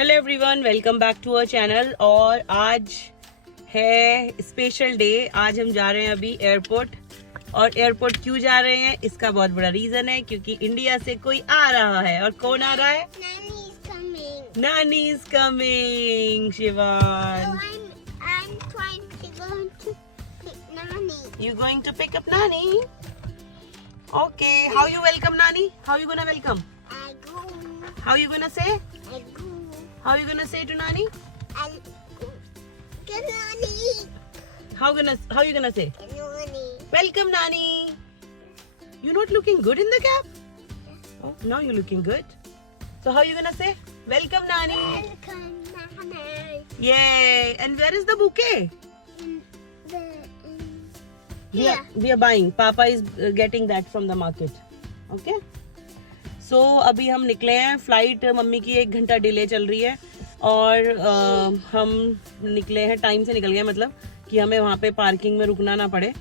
Hello everyone, welcome back to our channel. और आज है स्पेशल डे। आज हम जा रहे हैं अभी एयरपोर्ट। और एयरपोर्ट क्यों जा रहे हैं इसका बहुत बड़ा रीजन है, क्योंकि इंडिया से कोई आ रहा है। और कौन आ रहा है? Nani is coming. Shivaan, I'm trying to go to pick Nani. you going to pick up Nani? Okay, how you welcome Nani? How you gonna welcome? I go. How you gonna say? I go. How you gonna say to Nani? I go. Get Nani. How you gonna say? Get Nani. Welcome Nani. You not looking good in the cap? Oh, now you're looking good. So how you gonna say? Welcome Nani. Welcome Nani. Yay! And where is the bouquet? The We are buying. Papa is getting that from the market. Okay? So अभी हम निकले हैं। Flight mummy की 1 घंटा delay चल रही है। और हम निकले हैं, टाइम से निकल गए, मतलब कि हमें वहाँ पे पार्किंग में रुकना ना पड़े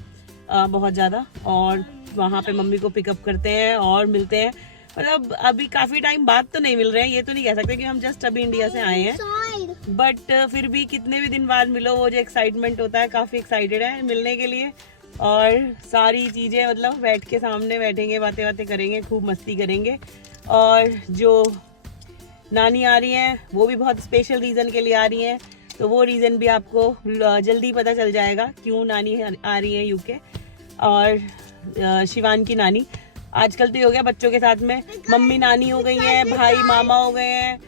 बहुत ज़्यादा। और वहाँ पे मम्मी को पिकअप करते हैं और मिलते हैं। मतलब अभी काफ़ी टाइम बाद तो नहीं मिल रहे हैं, ये तो नहीं कह सकते कि हम जस्ट अभी इंडिया से आए हैं, बट फिर भी कितने भी दिन बाद मिलो, वो जो एक्साइटमेंट होता है, काफ़ी एक्साइटेड है मिलने के लिए। और सारी चीज़ें, मतलब बैठ के सामने बैठेंगे, बातें बातें करेंगे, खूब मस्ती करेंगे। और जो नानी आ रही हैं वो भी बहुत स्पेशल रीज़न के लिए आ रही हैं, तो वो रीज़न भी आपको जल्दी पता चल जाएगा क्यों नानी आ रही है यूके। और शिवान की नानी आजकल तो हो गया बच्चों के साथ में, मम्मी नानी हो गई हैं, भाई मामा हो गए हैं,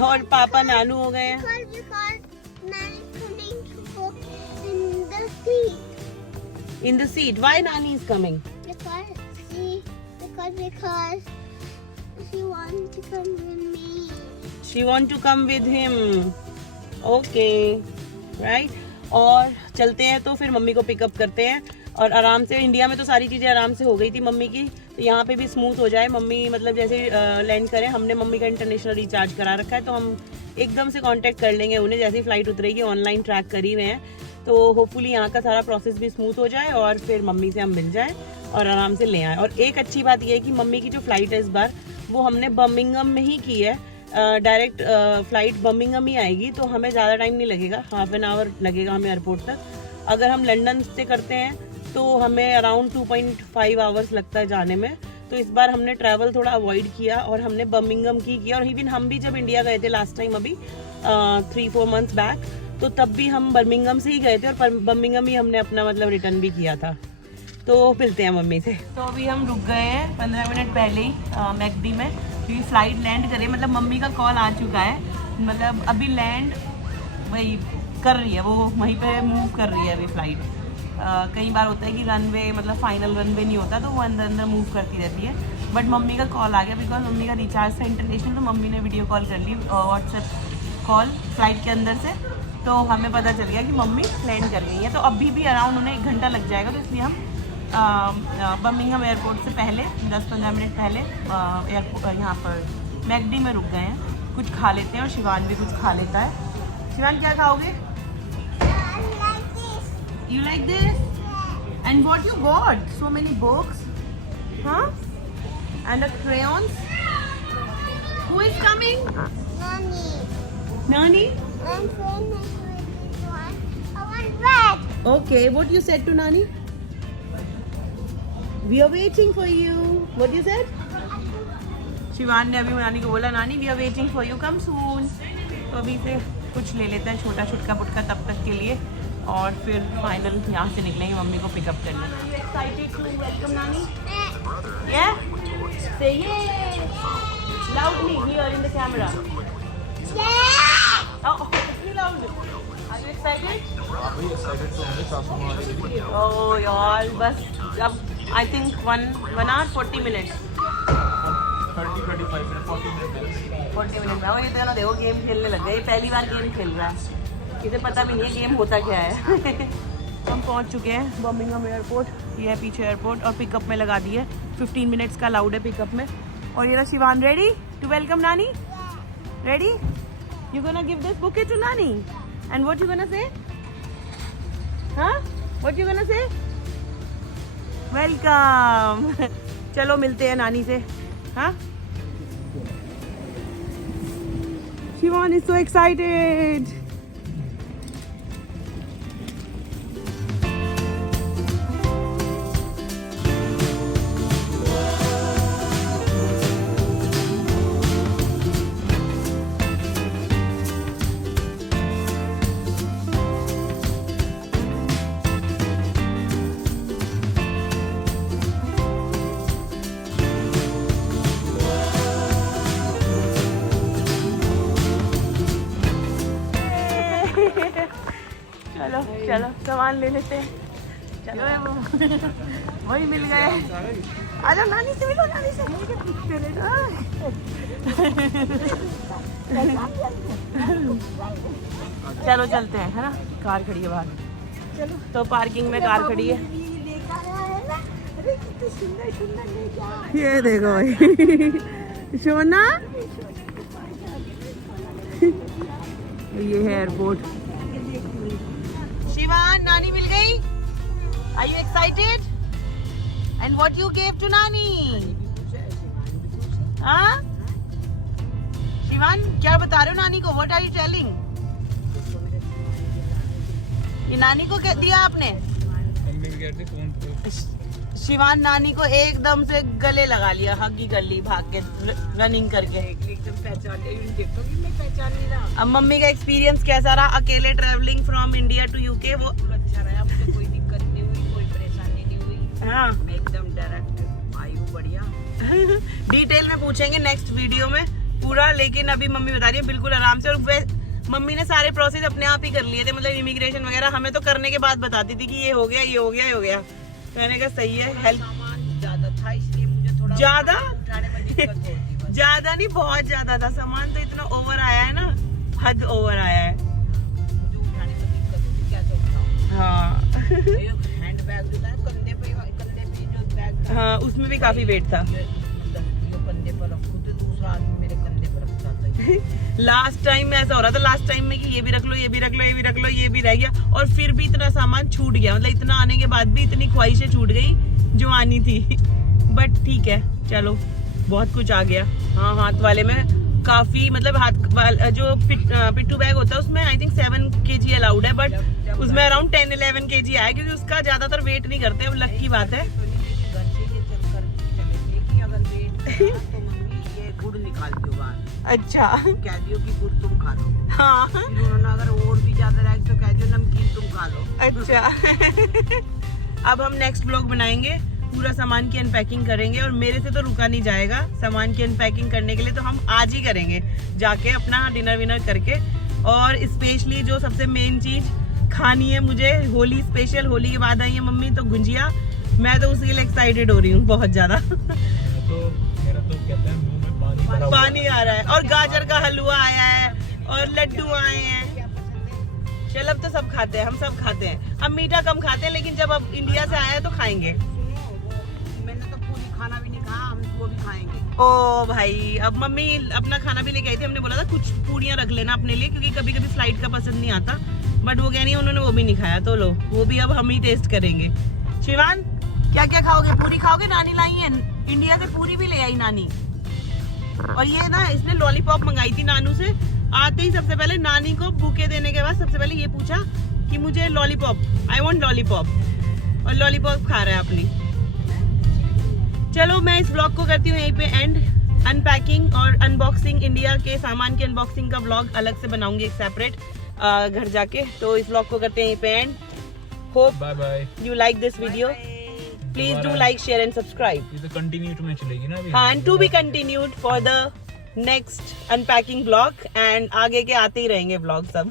और पापा नानू हो गए हैं। In the seat. Why Nani is coming? Because she wants to come with me. She want to come with him. Okay, right? और चलते हैं तो फिर मम्मी को पिकअप करते हैं। और आराम से, इंडिया में तो सारी चीज़ें आराम से हो गई थी मम्मी की, तो यहाँ पे भी स्मूथ हो जाए। मम्मी मतलब जैसे लैंड करें, हमने मम्मी का इंटरनेशनल रिचार्ज करा रखा है, तो हम एकदम से कांटेक्ट कर लेंगे उन्हें जैसे ही फ्लाइट उतरेगी। ऑनलाइन ट्रैक कर ही रहे हैं, तो होपफुली यहाँ का सारा प्रोसेस भी स्मूथ हो जाए और फिर मम्मी से हम मिल जाएं और आराम से ले आएँ। और एक अच्छी बात यह है कि मम्मी की जो फ़्लाइट है इस बार, वो हमने बर्मिंघम में ही की है। डायरेक्ट फ़्लाइट बर्मिंघम ही आएगी, तो हमें ज़्यादा टाइम नहीं लगेगा, हाफ एन आवर लगेगा हमें एयरपोर्ट तक। अगर हम लंदन से करते हैं तो हमें अराउंड 2.5 आवर्स लगता है जाने में। तो इस बार हमने ट्रैवल थोड़ा अवॉइड किया और हमने बर्मिंघम की किया। और इवन हम भी जब इंडिया गए थे लास्ट टाइम, अभी 3-4 मंथ्स बैक, तो तब भी हम बर्मिंघम से ही गए थे और बर्मिंघम ही हमने अपना मतलब रिटर्न भी किया था। तो मिलते हैं मम्मी से। तो अभी हम रुक गए हैं 15 मिनट पहले ही मैकडी में, क्योंकि फ़्लाइट लैंड करे, मतलब मम्मी का कॉल आ चुका है, मतलब अभी लैंड वही कर रही है, वो वहीं पे मूव कर रही है अभी फ़्लाइट। कई बार होता है कि रनवे, मतलब फाइनल रनवे नहीं होता, तो वो अंदर अंदर मूव करती रहती है। बट मम्मी का कॉल आ गया, बिकॉज मम्मी का रिचार्ज था इंटरनेशनल, तो मम्मी ने वीडियो कॉल कर ली, व्हाट्सएप कॉल फ्लाइट के अंदर से। तो हमें पता चल गया कि मम्मी लैंड कर गई है। तो अभी भी अराउंड उन्हें 1 घंटा लग जाएगा, तो इसलिए हम बर्मिंघम एयरपोर्ट से पहले 10-15 मिनट पहले एयरपोर्ट यहाँ पर मैकडी में रुक गए हैं। कुछ खा लेते हैं और शिवान भी कुछ खा लेता है। शिवान क्या खाओगे? You like this? And what you got? So many books, huh? And a crayons. Who is coming? Nani. Nani? I'm finished with this one. I want red. Okay. What you said to Nani? We are waiting for you. What you said? Shivan ने अभी नानी को बोला, नानी we are waiting for you, come soon. तो अभी से कुछ ले लेते हैं, छोटा छुटका पुटका तब तक के लिए, और फिर फाइनल यहाँ से निकलेंगे मम्मी को पिकअप करने। Excited to welcome Nani? Yeah? Say yeah! Loudly here in the camera. Yeah. Oh, really loud. Are you excited? अभी excited तो होंगे, सासू माँ आएगी। Oh यार, बस अब I think 1 hour 40 minutes. 30-35 minute 40 minute में। और ये तो देखो गेम खेलने लग गए, ये पहली बार गेम खेल रहा है, इसे पता भी नहीं है गेम होता क्या है। हम पहुंच चुके हैं बर्मिंघम एयरपोर्ट, ये है पीछे एयरपोर्ट, और पिकअप में लगा दिए 15 मिनट्स का अलाउड है पिकअप में। और ये रहा शिवान, रेडी टू वेलकम नानी? Ready? You gonna give this bouquet to नानी and what you gonna say? हाँ, what you gonna say? Welcome. चलो मिलते हैं नानी से। हाँ शिवान इज सो एक्साइटेड। चलो चलो सामान ले लेते हैं। चलो वही मिल गए। आजा नानी से मिलो, नानी से। चलो चलते हैं, है ना। कार खड़ी है बाहर, चलो। तो पार्किंग में कार खड़ी है। ये देखो भाई सोना, ये है एयरपोर्ट। शिवान, नानी मिल गई। Are you excited? And what you gave to नानी? हाँ? शिवान, क्या बता रहे हो नानी को? What are you telling? ये नानी को क्या दिया आपने? शिवान नानी को एकदम से गले लगा लिया, हगी कर ली भाग के, रनिंग करके। एकदम पहचान नहीं रहा। अब मम्मी का एक्सपीरियंस कैसा रहा अकेले travelling from India to UK? वो अच्छा रहा, मुझे कोई दिक्कत नहीं हुई, कोई परेशानी नहीं हुई। हाँ, मैं एकदम डायरेक्ट आई हूँ, बढ़िया। डिटेल में पूछेंगे नेक्स्ट वीडियो में पूरा, लेकिन अभी मम्मी बता रही है बिल्कुल आराम से। और मम्मी ने सारे प्रोसेस अपने आप ही कर लिए थे, मतलब इमिग्रेशन वगैरह हमें तो करने के बाद बताती थी कि ये हो गया, ये हो गया, ये हो गया। मैंने कहा सही है। हेल्प ज्यादा था इसलिए मुझे थोड़ा ज्यादा ज्यादा नहीं, बहुत ज्यादा था सामान। तो इतना ओवर आया है ना, हद ओवर आया है। मुझे उठाने में दिक्कत होती, क्या उठाऊं। हाँ हैंड बैग जो था कंधे पे जो बैग था, हाँ उसमें भी काफी वेट था। जो कंधे पर रखूं तो दूसरा आदमी मेरे कंधे पर रखता था। लास्ट टाइम में ऐसा हो रहा था, लास्ट टाइम में कि ये भी रख लो, ये भी रख लो, ये भी रख लो, ये भी रह गया। और फिर भी इतना सामान छूट गया, मतलब इतना आने के बाद भी इतनी ख्वाहिशें छूट गई जो आनी थी। बट ठीक है, चलो बहुत कुछ आ गया। हाँ, हाथ वाले में काफी, मतलब हाथ जो पिट्ठू बैग होता है उसमें आई थिंक 7 kg अलाउड है, बट उसमें अराउंड 10-11 kg आया, क्योंकि उसका ज्यादातर वेट नहीं करते। वो लक की बात है। गुड़ निकाल दो बाहर। अच्छा, कह दियो कि गुड़ तुम खा लो। हाँ, उन्होंने अगर और भी ज्यादा रहे तो कह दियो नमकीन तुम खा लो। अच्छा। अब हम नेक्स्ट ब्लॉग बनाएंगे, पूरा सामान की अनपैकिंग करेंगे, और मेरे से तो रुका नहीं जाएगा सामान की अनपैकिंग करने के लिए। तो हम आज ही करेंगे जाके अपना डिनर विनर करके। और स्पेशली जो सबसे मेन चीज खानी है मुझे, होली स्पेशल, होली के बाद आई है मम्मी, तो गुंजिया। मैं तो उसके लिए एक्साइटेड हो रही हूँ बहुत ज्यादा। पानी आ रहा है। और गाजर का हलवा आया है, और लड्डू आए हैं। चल अब तो सब खाते हैं, हम सब खाते हैं। हम मीठा कम खाते हैं, लेकिन जब अब इंडिया से आया है तो खाएंगे। मैंने तो पूरी खाना भी नहीं खाया, हम वो भी खाएंगे। ओ भाई, अब मम्मी अपना खाना भी लेके आई थी। हमने बोला था कुछ पूड़ियाँ रख लेना अपने लिए, क्योंकि कभी कभी फ्लाइट का पसंद नहीं आता। बट वो कह नहीं, उन्होंने वो भी नहीं खाया, तो लो वो भी अब हम ही टेस्ट करेंगे। शिवान, क्या क्या खाओगे? पूरी खाओगे? नानी लाई है इंडिया से, पूरी भी ले आई नानी। और ये ना, इसने लॉलीपॉप मंगाई थी नानू से। आते ही सबसे पहले नानी को बुके देने के बाद सबसे पहले ये पूछा कि मुझे लॉलीपॉप, आई वांट लॉलीपॉप। और लॉलीपॉप खा रहा है अपनी। चलो मैं इस ब्लॉग को करती हूँ यहीं पे एंड। अनपैकिंग और अनबॉक्सिंग, इंडिया के सामान की अनबॉक्सिंग का ब्लॉग अलग से बनाऊंगी, एक सेपरेट घर जाके। तो इस ब्लॉग को करते हैं यहीं पे end. Hope bye bye you like this video. Please do like, share and subscribe. ये तो कंटिन्यू में चलेगी ना अभी। हाँ, and to be continued for the next unpacking vlog, and आगे के आते ही रहेंगे vlogs सब।